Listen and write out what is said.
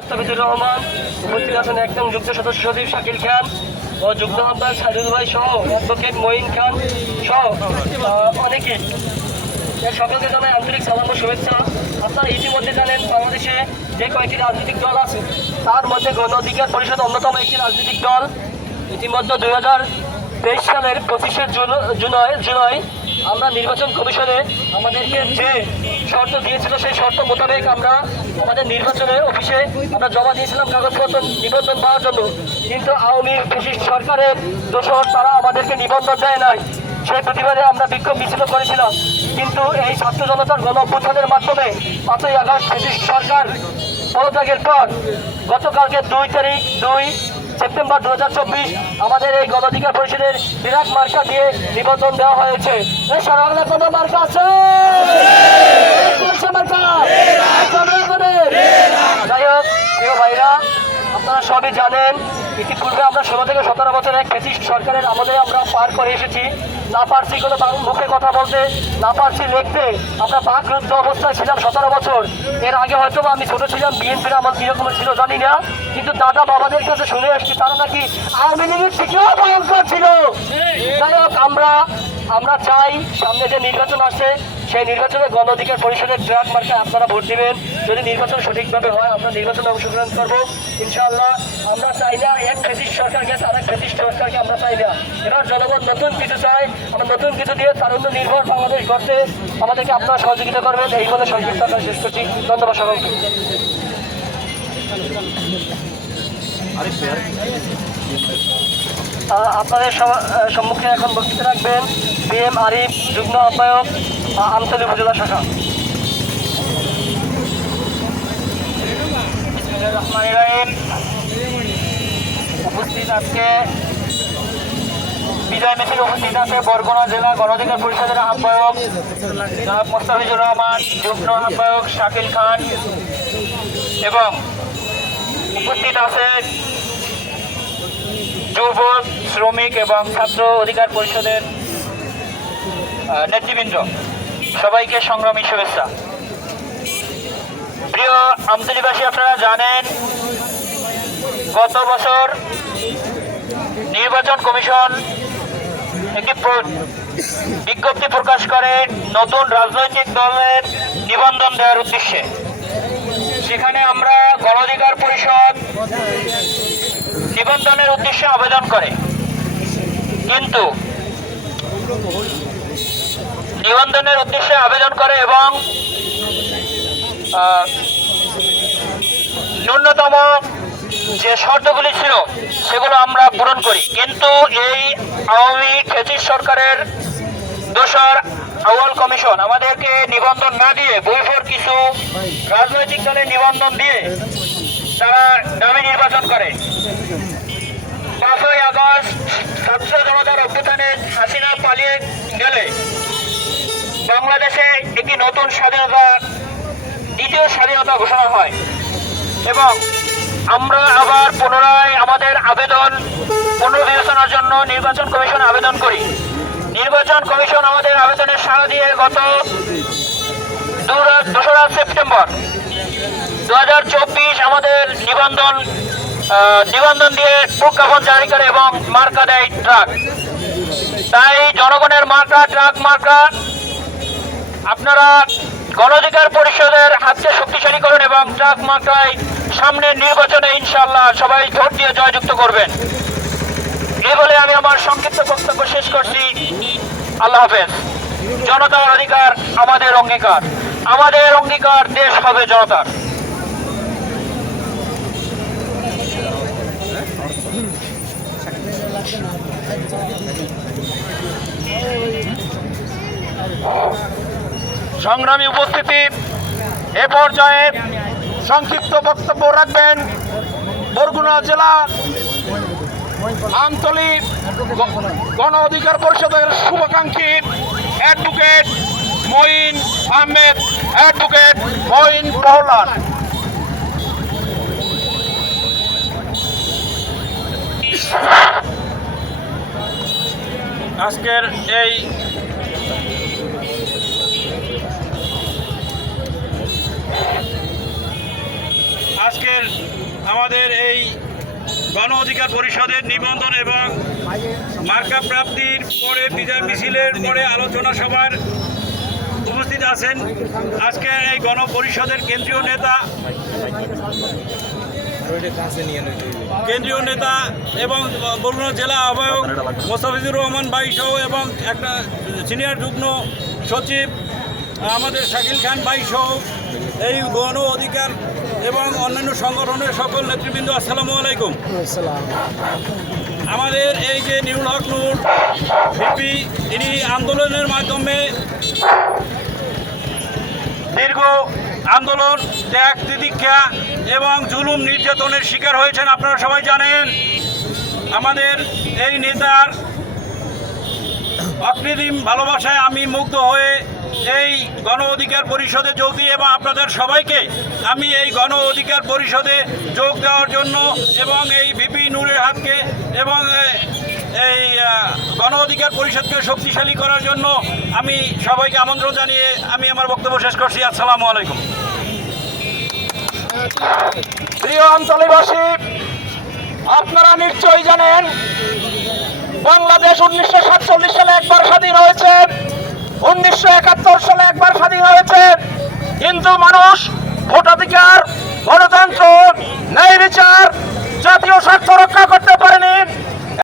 মোস্তাফিজুর রহমান। উপস্থিত আছেন একদম যুগ্ম সদস্য সচিব শাকিল খান ও যুগ্ম আহ্বায়ক সাইদুল ভাই সহ অ্যাডভোকেট মঈন খান সহ অনেকে। সকলকে জানাই আন্তরিক সালাম ও শুভেচ্ছা। আপনারা ইতিমধ্যে জানেন বাংলাদেশে যে কয়েকটি রাজনৈতিক দল আছে, তার মধ্যে গণ অধিকার পরিষদ অন্যতম একটি রাজনৈতিক দল। ইতিমধ্যে দুই হাজার তেইশ সালের পঁচিশে জুলাই জুলাই আমরা নির্বাচন কমিশনে আমাদেরকে যে শর্ত দিয়েছিল, সেই শর্ত মোতাবেক আমরা আমাদের নির্বাচনের অফিসে আমরা জমা দিয়েছিলাম কাগজপত্র নিবন্ধন পাওয়ার জন্য। কিন্তু আওয়ামী ফেসিস্ট সরকারের দোষর তারা আমাদেরকে নিবন্ধন দেয় নাই। সেই প্রতিবাদে আমরা বিক্ষোভ মিছিল করেছিলাম। কিন্তু এই ছাত্র জনতার গণঅভ্যুত্থানের মাধ্যমে পাঁচই আগস্ট ব্রিটিশ সরকার পদত্যাগের পর গতকালকে দুই তারিখ দুই সেপ্টেম্বর দু হাজার চব্বিশ আমাদের এই গণাধিকার পরিষদের বিরাট মার্কা দিয়ে নিবন্ধন দেওয়া হয়েছে। কোনো মার্কা আছে? ভাইরা, আপনারা সবই জানেন, ইতিপূর্বে আমরা ষোলো থেকে সতেরো বছর এক সরকারের আমলে আমরা পার করে এসেছি। না পারছি কোনো মুখে কথা বলতে না পারছি লিখতে আমরা পাঁচ বাকরুদ্ধ অবস্থায় ছিলাম সতেরো বছর। এর আগে হয়তো আমি ছোটো ছিলাম বিএনপির আমার কীরকম ছিল জানি না, কিন্তু দাদা বাবাদের কাছে শুনে আসছি, তারা নাকি আওয়ামী লীগের থেকেও ভয়ঙ্কর ছিল। যাই হোক, আমরা আমরা চাই সামনে যে নির্বাচন আসছে সেই নির্বাচনে গণ অধিকার পরিষদের ট্রাক মার্কায় আপনারা ভোট দিবেন। যদি নির্বাচন সঠিকভাবে হয় আমরা নির্বাচনে অংশগ্রহণ করব। ইনশাআল্লাহ আমরা চাই না এক ফেসিস্ট সরকার গেছে আরেক ফেসিস্ট সরকারকে আমরা চাই না। এবার জনগণ নতুন কিছু চাই আমরা নতুন কিছু দিয়ে তারুণ্য নির্ভর বাংলাদেশ গড়তে আমাদেরকে আপনারা সহযোগিতা করবেন। এই বলে সংক্ষিপ্ত আকারে শেষ করছি। ধন্যবাদ সকলকে আপনাদের সম- সম্মুখে এখন বক্তৃতা রাখবেন। বি এম আরিফ যুগ্ম আহ্বায়ক। আহ, আমতলী উপজেলা শাখা। রহমানির রহিম। উপস্থিত আজকে বিজয় মিছিল উপস্থিত আছে বরগুনা জেলা গণঅধিকার পরিষদের আহ্বায়ক জনাব মোস্তাফিজুর রহমান, যুগ্ম আহ্বায়ক শাকিল খান এবং উপস্থিত আছে যুব, শ্রমিক এবং ছাত্র অধিকার পরিষদের নেতৃবৃন্দ। সবাইকে সংগ্রামী শুভেচ্ছা। প্রিয় আমতলিবাসী, আপনারা জানেন, গত বছর নির্বাচন কমিশন একটি বিজ্ঞপ্তি প্রকাশ করে নতুন রাজনৈতিক দলের নিবন্ধন দেওয়ার উদ্দেশ্যে। সেখানে আমরা গণঅধিকার পরিষদ নিবন্ধনের উদ্দেশ্যে আবেদন করে। কিন্তু নিবন্ধনের উদ্দেশ্যে আবেদন করে এবং ন্যূনতম যে শর্তগুলি ছিল, সেগুলো আমরা পূরণ করি। কিন্তু এই আওয়ামী ফেসিস সরকারের দোসর আউয়াল কমিশন আমাদেরকে নিবন্ধন না দিয়ে বৈফর কিছু রাজনৈতিক দলের নিবন্ধন দিয়ে তারা দাবি নির্বাচন করে। পাঁচই আগস্ট ছাত্র জনতার অভ্যুত্থানে হাসিনা পালিয়ে গেলে বাংলাদেশে একটি নতুন স্বাধীনতা, দ্বিতীয় স্বাধীনতা ঘোষণা হয়। এবং আমরা আবার পুনরায় আমাদের আবেদন পুনর্বিবেচনার জন্য নির্বাচন কমিশন আবেদন করি। নির্বাচন কমিশন আমাদের আবেদনের সাড়া দিয়ে গত দোসরা সেপ্টেম্বর দু হাজার চব্বিশ আমাদের নিবন্ধন নিবন্ধন দিয়ে প্রজ্ঞাপন জারি করে এবং মার্কা দেয় ট্রাক। তাই জনগণের মার্কা ট্রাক মার্কা আপনারা গণঅধিকার পরিষদের হাতকে শক্তিশালী করুন এবং ট্রাক মার্কায় সামনের নির্বাচনে ইনশাল্লাহ সবাই ভোট দিয়ে জয়যুক্ত করবেন। এই বলে আমি আমার সংক্ষিপ্ত বক্তব্য শেষ করছি। আল্লাহ হাফেজ। জনতার অধিকার আমাদের অঙ্গীকার। আমাদের অঙ্গীকার দেশ হবে জনতার। সংগ্রামী উপস্থিতি, এ পর্যায়ে সংক্ষিপ্ত বক্তব্য রাখবেন বরগুনা জেলা আমতলী গণ অধিকার পরিষদের শুভাকাঙ্ক্ষী অ্যাডভোকেট মঈন আহমেদ, অ্যাডভোকেট মঈন প্রহ্লাদ। আজকের এই আজকের আমাদের এই গণ অধিকার পরিষদের নিবন্ধন এবং মার্কা প্রাপ্তির পরে বিজয় মিছিলের পরে আলোচনা সভার উপস্থিত আছেন আজকে এই গণ পরিষদের কেন্দ্রীয় নেতা কেন্দ্রীয় নেতা এবং বরগুনা জেলা আহ্বায়ক মোস্তাফিজুর রহমান ভাই সহ এবং একটা সিনিয়র যুগ্ম সচিব আমাদের শাকিল খান ভাই সহ এই গণ অধিকার এবং অন্যান্য সংগঠনের সকল নেতৃবৃন্দ, আসসালামু আলাইকুম। আমাদের এই যে নিউল হক নূর ভিপি ইনি আন্দোলনের মাধ্যমে দীর্ঘ আন্দোলন, ত্যাগ, তিতিক্ষা এবং জুলুম নির্যাতনের শিকার হয়েছেন, আপনারা সবাই জানেন। আমাদের এই নেতার অকৃত্রিম ভালোবাসায় আমি মুগ্ধ হয়ে এই গণ অধিকার পরিষদে যোগ দিই এবং আপনাদের সবাইকে আমি এই গণ অধিকার পরিষদে যোগ দেওয়ার জন্য এবং এই ভিপি নূরের হাতকে এবং এই গণ অধিকার পরিষদকে শক্তিশালী করার জন্য আমি সবাইকে আমন্ত্রণ জানিয়ে আমি আমার বক্তব্য শেষ করছি। আসসালামু আলাইকুম। প্রিয় অঞ্চলবাসী, আপনারা নিশ্চয়ই জানেন, বাংলাদেশ উনিশশো সাতচল্লিশ সালে একবার উনিশশো একাত্তর সালে একবার স্বাধীন হয়েছে। কিন্তু মানুষ, ভোটাধিকার, গণতন্ত্র, ন্যায় বিচার, জাতীয় স্বার্থ রক্ষা করতে পারেনি।